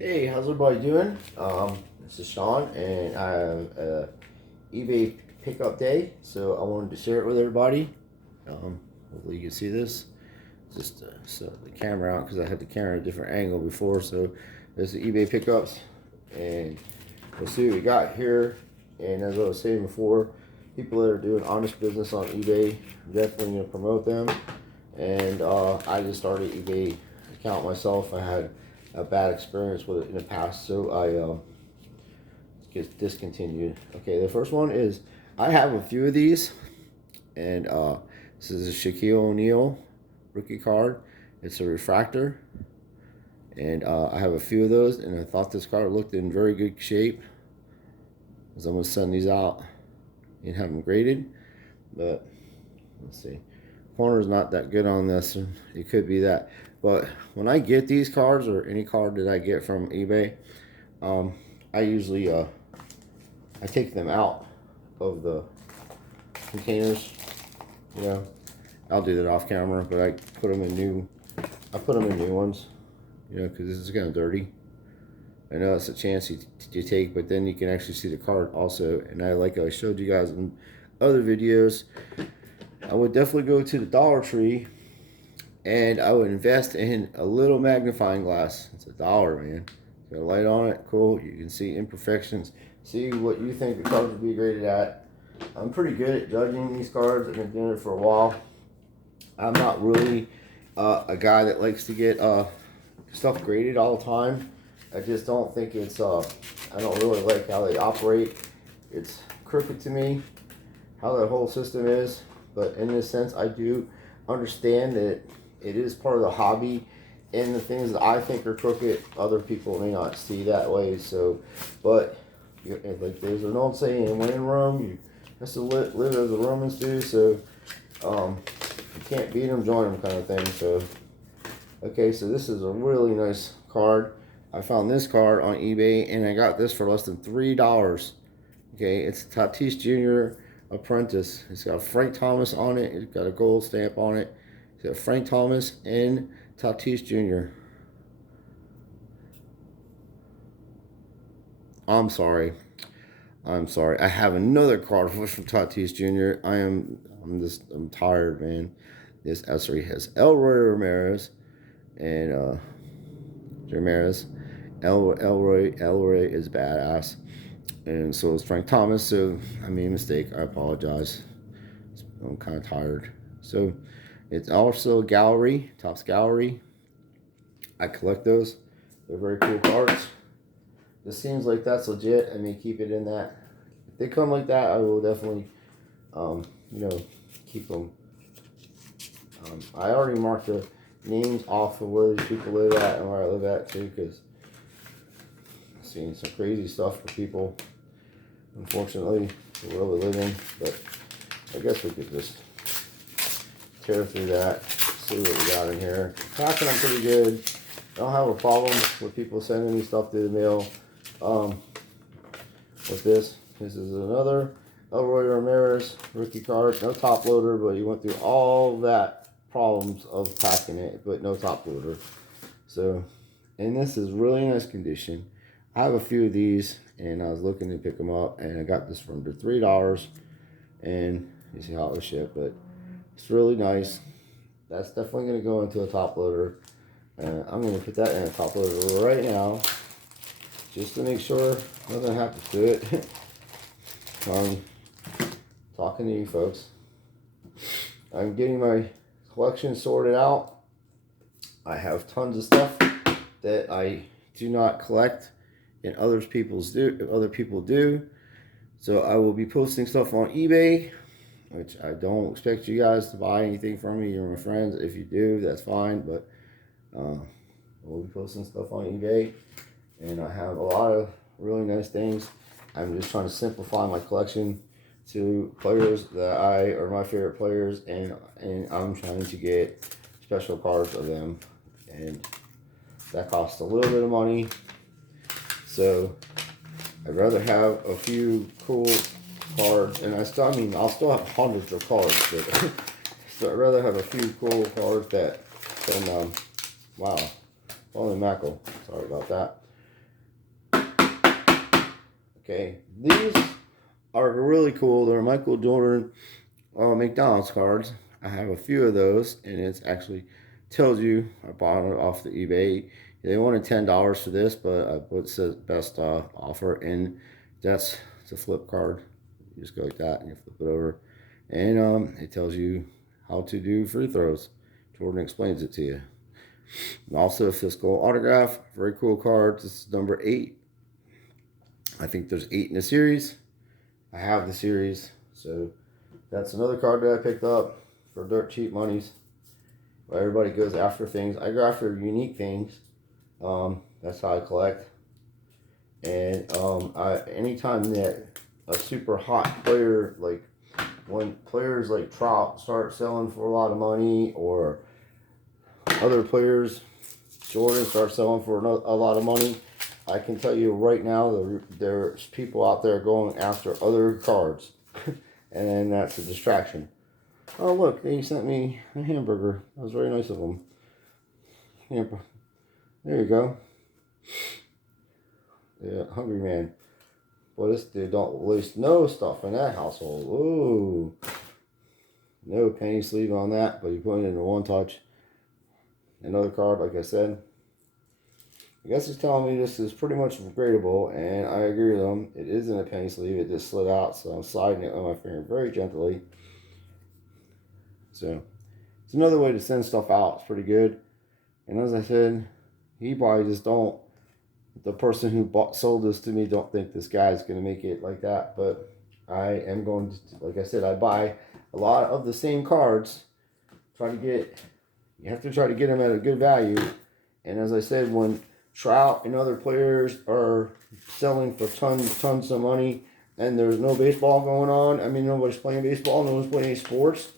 Hey, how's everybody doing? This is Sean, and I have a eBay pickup day, so I wanted to share it with everybody. Hopefully you can see this. Just set the camera out because I had the camera at a different angle before. So there's the eBay pickups, and we'll see what we got here. And as I was saying before, people that are doing honest business on eBay, I'm definitely gonna promote them. And I just started an eBay account myself. I had a bad experience with it in the past, so I get discontinued. Okay, the first one is I have a few of these, and this is a Shaquille O'Neal rookie card. It's a refractor, and I have a few of those, and I thought this card looked in very good shape. As I'm gonna send these out and have them graded, but let's see. Corner's not that good on this, and it could be that. But when I get these cards, or any card that I get from eBay, I usually I take them out of the containers. You know, I'll do that off camera, but I put them in new ones. You know, because this is kind of dirty. I know it's a chance you take, but then you can actually see the card also. And I showed you guys in other videos, I would definitely go to the Dollar Tree and I would invest in a little magnifying glass. It's $1, man. Got a light on it, cool. You can see imperfections. See what you think the cards would be graded at. I'm pretty good at judging these cards. I've been doing it for a while. I'm not really a guy that likes to get stuff graded all the time. I just don't think it's, I don't really like how they operate. It's crooked to me, how that whole system is. But in this sense, I do understand that it is part of the hobby, and the things that I think are crooked, other people may not see that way. So, but like there's an old saying, when in Rome, you have to live as the Romans do. So, you can't beat them, join them, kind of thing. So, okay, so this is a really nice card. I found this card on eBay, and I got this for less than $3. Okay, it's Tatis Jr. Apprentice. It's got Frank Thomas on it. It's got a gold stamp on it. It's got Frank Thomas and Tatis Jr. I'm sorry. I have another card from Tatis Jr. I'm tired, man. This actually has Elroy Ramirez and Ramirez. Elroy is badass, and so is Frank Thomas. So I made a mistake. I apologize. I'm kind of tired. So it's also gallery, Topps gallery. I collect those. They're very cool cards. This seems like that's legit. I may keep it in that. If they come like that, I will definitely, keep them. I already marked the names off of where these people live at and where I live at too, because I've seen some crazy stuff for people, unfortunately, the world we live in. But I guess we could just tear through that, see what we got in here. Packing, I'm pretty good. I don't have a problem with people sending me stuff through the mail. With this is another Elroy Ramirez rookie card. No top loader, but he went through all that problems of packing it, but no top loader. So, and this is really nice condition. I have a few of these, and I was looking to pick them up, and I got this for under $3. And you see how it was shipped, but it's really nice. That's definitely going to go into a top loader. I'm going to put that in a top loader right now, just to make sure nothing happens to it. I'm talking to you folks. I'm getting my collection sorted out. I have tons of stuff that I do not collect, and other people do. So I will be posting stuff on eBay, which I don't expect you guys to buy anything from me. You're my friends. If you do, that's fine. But we'll be posting stuff on eBay, and I have a lot of really nice things. I'm just trying to simplify my collection to players that are my favorite players, and I'm trying to get special cards of them, and that costs a little bit of money. So I'd rather have a few cool cards, and I'll still have hundreds of cards, but so I'd rather have a few cool cards than wow, holy mackerel, sorry about that. Okay, these are really cool. They're Michael Jordan McDonald's cards. I have a few of those, and it's actually tells you I bought it off the eBay. They wanted $10 for this, but I put says best offer, and that's it's a flip card. You just go like that, and you flip it over, and it tells you how to do free throws. Jordan explains it to you. And also a physical autograph, very cool card. This is number 8. I think there's 8 in the series. I have the series, so that's another card that I picked up for dirt cheap monies. Well, everybody goes after things. I go after unique things. That's how I collect. And anytime that a super hot player, like when players like Trout start selling for a lot of money, or other players, Jordan starts selling for a lot of money, I can tell you right now there's people out there going after other cards. And that's a distraction. Oh, look, they sent me a hamburger. That was very nice of them. There you go. Yeah, hungry man. Boy, this dude don't waste no stuff in that household. Ooh. No penny sleeve on that, but you put it in one touch. Another card, like I said. I guess it's telling me this is pretty much gradable, and I agree with them. It isn't a penny sleeve, it just slid out, so I'm sliding it on my finger very gently. So, it's another way to send stuff out. It's pretty good. And as I said, he probably just don't, the person who sold this to me don't think this guy's going to make it like that. But I am going to, like I said, I buy a lot of the same cards. You have to try to get them at a good value. And as I said, when Trout and other players are selling for tons of money, and there's no baseball going on, I mean, nobody's playing baseball, no one's playing any sports,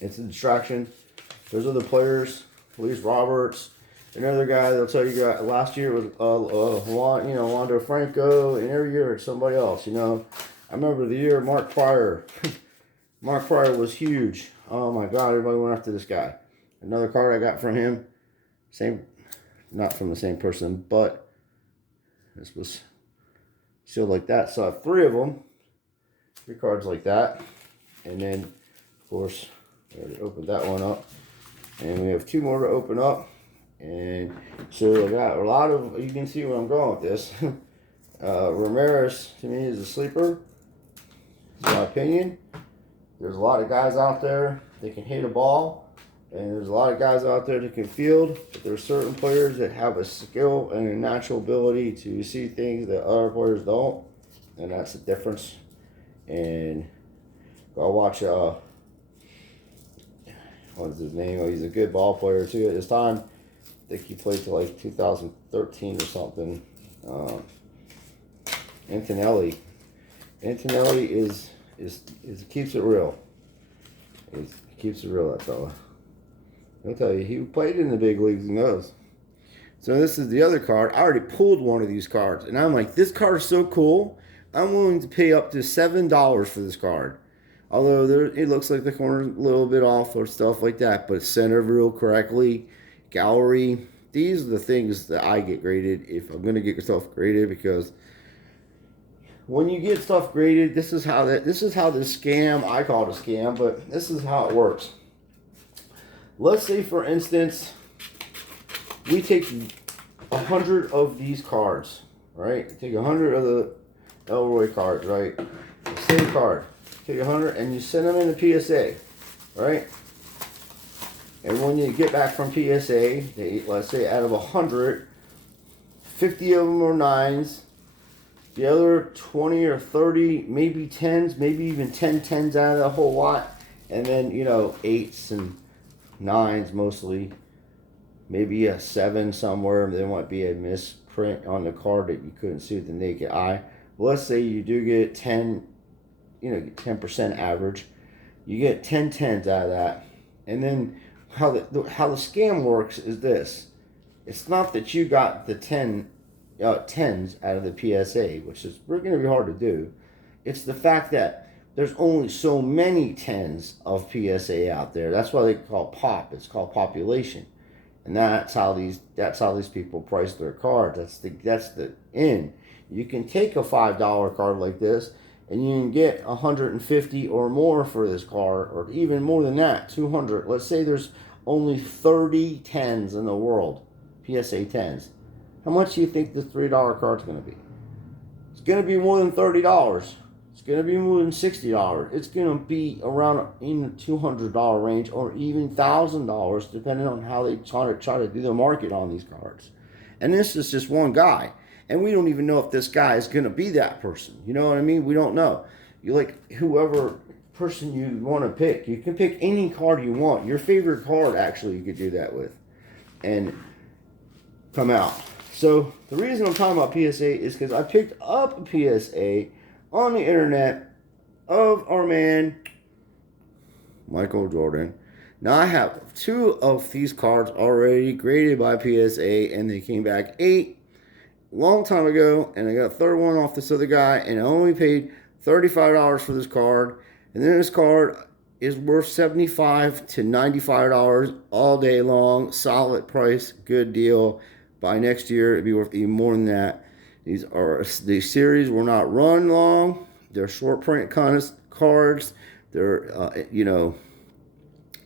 it's a distraction. There's other players, Luis Roberts, another guy they'll tell you last year was Wander Franco, and every year it's somebody else. I remember the year Mark Pryor. Mark Pryor was huge. Oh my God, everybody went after this guy. Another card I got from him, not from the same person, but this was sealed like that. So I have 3 of them, 3 cards like that, and then of course I already opened that one up, and we have 2 more to open up. And so I got a lot of, you can see where I'm going with this. Ramirez to me is a sleeper. That's my opinion. There's a lot of guys out there that can hit a ball, and there's a lot of guys out there that can field, but there's certain players that have a skill and a natural ability to see things that other players don't, and that's the difference. And go watch what's his name? Oh, he's a good ball player too at this time. I think he played till like 2013 or something. Antonelli. Antonelli is keeps it real. He keeps it real, that fella. I'll tell you, he played in the big leagues, he knows. So this is the other card. I already pulled one of these cards, and I'm like, this card is so cool. I'm willing to pay up to $7 for this card. Although it looks like the corner's a little bit off or stuff like that, but centered real correctly. Gallery. These are the things that I get graded if I'm going to get stuff graded, because when you get stuff graded, this is how the scam, I call it a scam, but this is how it works. Let's say, for instance, we take 100 of these cards, right? Take 100 of the Elroy cards, right? The same card. Take 100 and you send them into PSA, right? And when you get back from PSA, let's say out of 100, 50 of them are 9s. The other 20 or 30, maybe 10s, maybe even 10 10s out of the whole lot. And then, 8s and 9s mostly. Maybe a 7 somewhere. There might be a misprint on the card that you couldn't see with the naked eye. But let's say you do get 10, 10% average. You get 10 10s out of that. And then how the scam works is this. It's not that you got the 10 10s out of the PSA, which is going to be hard to do. It's the fact that there's only so many 10s of PSA out there. That's why they call pop. It's called population. And that's how these people price their cards. That's the end. You can take a $5 card like this, and you can get 150 or more for this card, or even more than that, 200. Let's say there's only 30 10s in the world, PSA 10s. How much do you think this $3 card's going to be? It's going to be more than $30. It's going to be more than $60. It's going to be around in the $200 range, or even $1,000, depending on how they try to do the market on these cards. And this is just one guy. And we don't even know if this guy is going to be that person. You know what I mean? We don't know. You like whoever person you want to pick. You can pick any card you want. Your favorite card, actually, you could do that with. And come out. So the reason I'm talking about PSA is because I picked up a PSA on the internet of our man, Michael Jordan. Now I have 2 of these cards already graded by PSA, and they came back 8. Long time ago, and I got a third one off this other guy, and I only paid $35 for this card. And then this card is worth $75 to $95 all day long. Solid price, good deal. By next year, it'd be worth even more than that. These series will not run long. They're short print kind of cards. They're the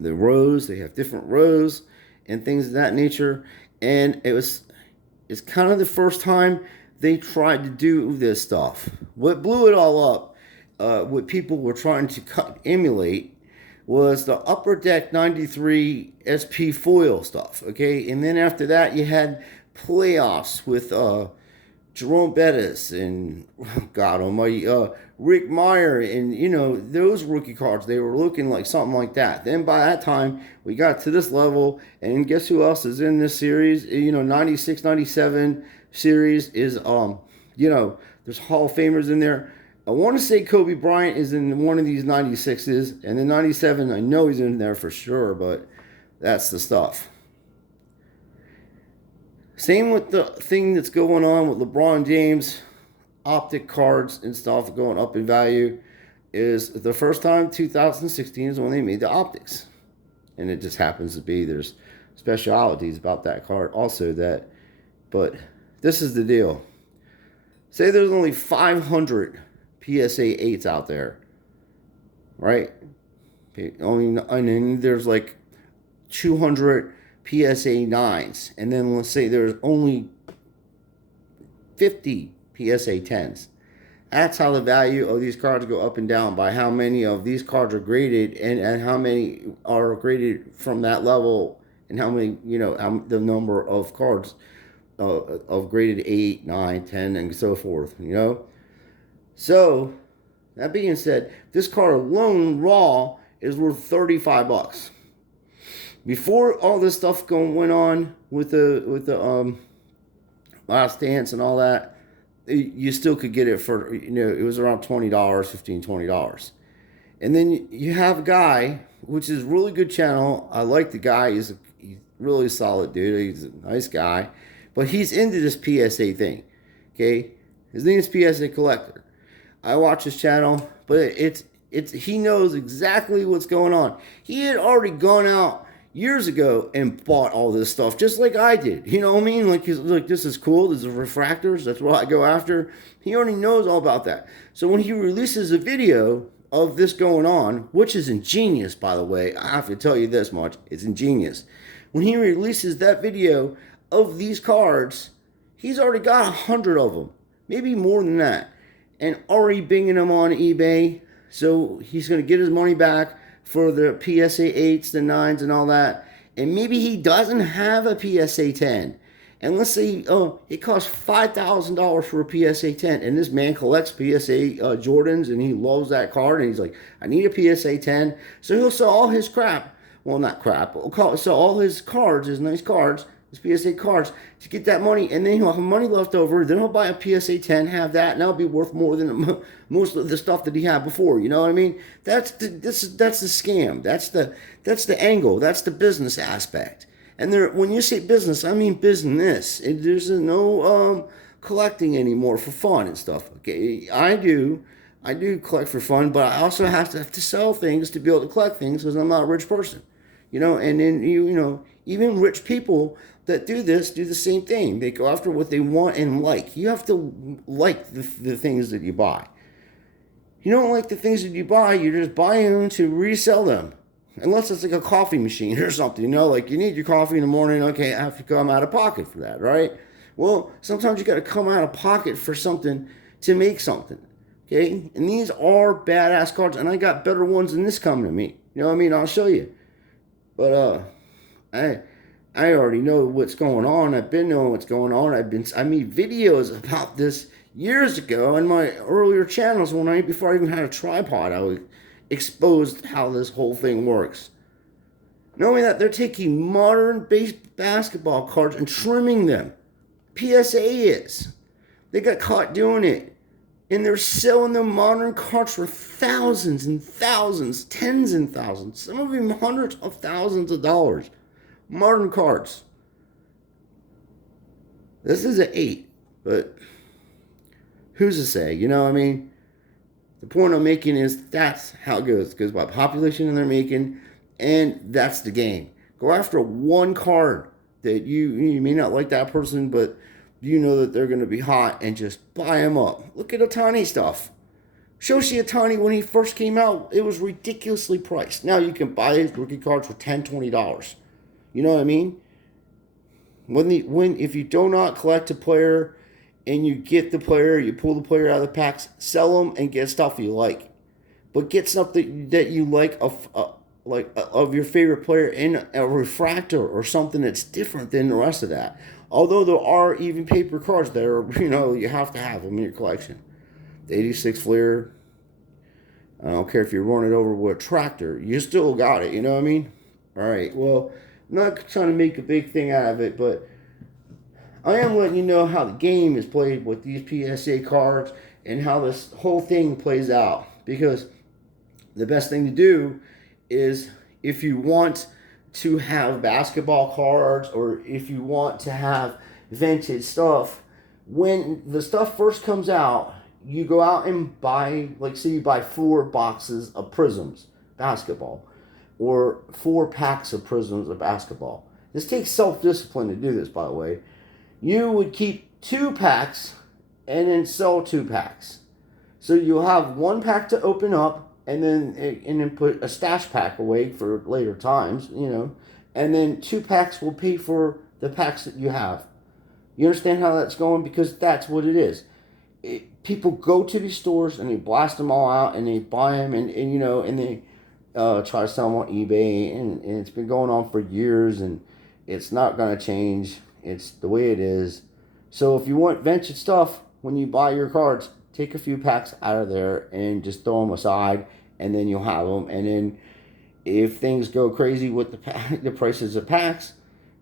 rows. They have different rows and things of that nature. And it's kind of the first time they tried to do this stuff. What blew it all up, what people were trying to emulate, was the Upper Deck 93 SP foil stuff, okay? And then after that, you had playoffs with Jerome Bettis and, God almighty, Rick Meyer, and, those rookie cards, they were looking like something like that. Then by that time, we got to this level, and guess who else is in this series? 96, 97 series is, there's Hall of Famers in there. I want to say Kobe Bryant is in one of these 96s, and then 97, I know he's in there for sure, but that's the stuff. Same with the thing that's going on with LeBron James, optic cards and stuff going up in value. Is the first time 2016 is when they made the optics. And it just happens to be there's specialities about that card also but this is the deal. Say there's only 500 PSA 8s out there, right? And then there's like 200 PSA 9s, and then let's say there's only 50 PSA 10s. That's how the value of these cards go up and down, by how many of these cards are graded, and how many are graded from that level, and how many, the number of cards of graded 8, 9, 10, and so forth, So, that being said, this card alone, raw, is worth $35. Before all this stuff went on with the Last Dance and all that, you still could get it for, it was around $20, $15, $20. And then you have a guy, which is a really good channel. I like the guy. He's really solid dude. He's a nice guy. But he's into this PSA thing, okay? His name is PSA Collector. I watch his channel, but he knows exactly what's going on. He had already gone out years ago and bought all this stuff just like I did. You know what I mean? Like this is cool. This is refractors. That's what I go after. He already knows all about that. So when he releases a video of this going on, which is ingenious, by the way, I have to tell you this much. It's ingenious. When he releases that video of these cards, he's already got 100 of them. Maybe more than that. And already binging them on eBay. So he's going to get his money back for the PSA 8s, the 9s, and all that. And maybe he doesn't have a PSA 10. And let's say, it costs $5,000 for a PSA 10. And this man collects PSA Jordans, and he loves that card. And he's like, I need a PSA 10. So he'll sell all his crap. Well, not crap. He'll sell all his cards, his nice cards, his PSA cards, to get that money. And then he'll have money left over. Then he'll buy a PSA 10, have that, and that'll be worth more than most of the stuff that he had before. You know what I mean? That's the scam. That's the angle. That's the business aspect. And when you say business, I mean business. There's no collecting anymore for fun and stuff. Okay, I do collect for fun, but I also have to sell things to be able to collect things, because I'm not a rich person. And then even rich people that do this do the same thing. They go after what they want and like. You have to like the things that you buy. You don't like the things that you buy, you just buy them to resell them. Unless it's like a coffee machine or something, like you need your coffee in the morning, okay, I have to come out of pocket for that, right? Well, sometimes you got to come out of pocket for something to make something, okay? And these are badass cards, and I got better ones than this coming to me. You know what I mean? I'll show you. But I already know what's going on. I've been knowing what's going on. I made videos about this years ago in my earlier channels before I even had a tripod. I exposed how this whole thing works. Knowing that they're taking modern basketball cards and trimming them. PSA is. They got caught doing it. And they're selling them modern cards for thousands and thousands, tens and thousands, some of them hundreds of thousands of dollars. Modern cards. This is an 8, but who's to say? The point I'm making is that's how it goes. It goes by population they're making, and that's the game. Go after one card that you may not like that person, but you know that they're going to be hot, and just buy them up. Look at Ohtani stuff. Shoshi Ohtani, when he first came out, it was ridiculously priced. Now you can buy his rookie cards for $10, $20. You know what I mean? If you do not collect a player and you get the player, you pull the player out of the packs, sell them and get stuff you like. But get stuff that you like of your favorite player in a refractor or something that's different than the rest of that. Although there are even paper cards that are, you have to have them in your collection. The 86 Fleer, I don't care if you run it over with a tractor, you still got it, you know what I mean? All right, well, I'm not trying to make a big thing out of it, but I am letting you know how the game is played with these PSA cards and how this whole thing plays out. Because the best thing to do is, if you want to have basketball cards or if you want to have vintage stuff, when the stuff first comes out, you go out and buy, say you buy 4 boxes of Prisms basketball or 4 packs of Prisms of basketball. This takes self-discipline to do this, by the way. You would keep 2 packs and then sell 2 packs. So you'll have 1 pack to open up and then put a stash pack away for later times, and then 2 packs will pay for the packs that you have. You understand how that's going? Because that's what it is. People go to these stores and they blast them all out and they buy them and they try to sell them on eBay, and it's been going on for years, and it's not going to change. It's the way it is. So if you want vintage stuff, when you buy your cards, take a few packs out of there and just throw them aside, and then you'll have them. And then if things go crazy with the prices of packs,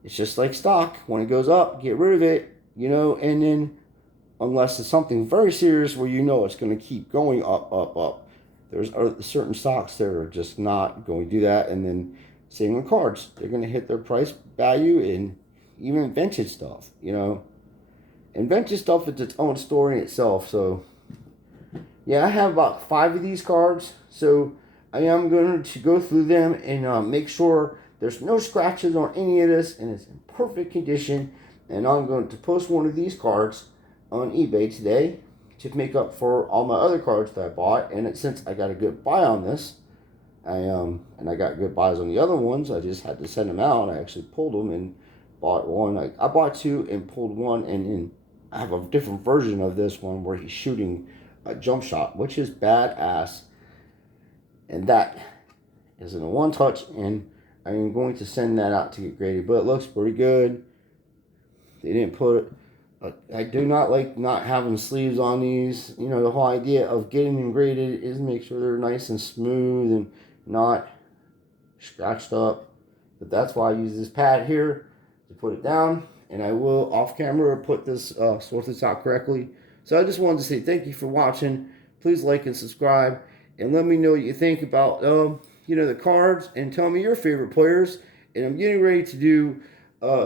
it's just like stock. When it goes up, get rid of it, and then unless it's something very serious where it's going to keep going up, up, up. There's certain stocks that are just not going to do that. And then same with cards. They're going to hit their price value, and even vintage stuff, And vintage stuff is its own story in itself. So, yeah, I have about 5 of these cards. So I am going to go through them and make sure there's no scratches on any of this, and it's in perfect condition. And I'm going to post one of these cards on eBay today to make up for all my other cards that I bought. And since I got a good buy on this, and I got good buys on the other ones, I just had to send them out. I actually pulled them and bought one. I bought 2 and pulled 1, and then I have a different version of this one where he's shooting a jump shot, which is badass. And that is in a 1-touch, and I am going to send that out to get graded. But it looks pretty good. They didn't put it. I do not like not having sleeves on these. The whole idea of getting them graded is make sure they're nice and smooth and not scratched up. But that's why I use this pad here to put it down. And I will, off camera, put this, sort this out correctly. So I just wanted to say thank you for watching. Please like and subscribe. And let me know what you think about, the cards. And tell me your favorite players. And I'm getting ready to do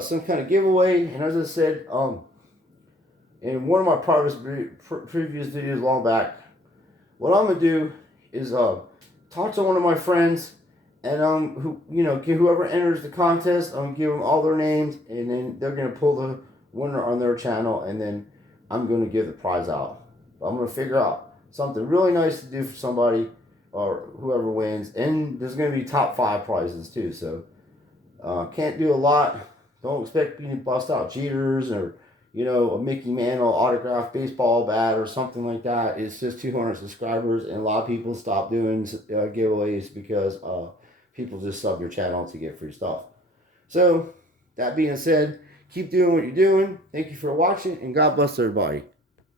some kind of giveaway. And as I said, in one of my previous videos long back, what I'm going to do is talk to one of my friends And whoever enters the contest, give them all their names, and then they're gonna pull the winner on their channel, and then I'm gonna give the prize out. I'm gonna figure out something really nice to do for somebody or whoever wins, and there's gonna be top 5 prizes too. So can't do a lot. Don't expect me to bust out cheaters or a Mickey Mantle autographed baseball bat or something like that. It's just 200 subscribers, and a lot of people stop doing giveaways because people just sub your channel to get free stuff. So, that being said, keep doing what you're doing. Thank you for watching, and God bless everybody.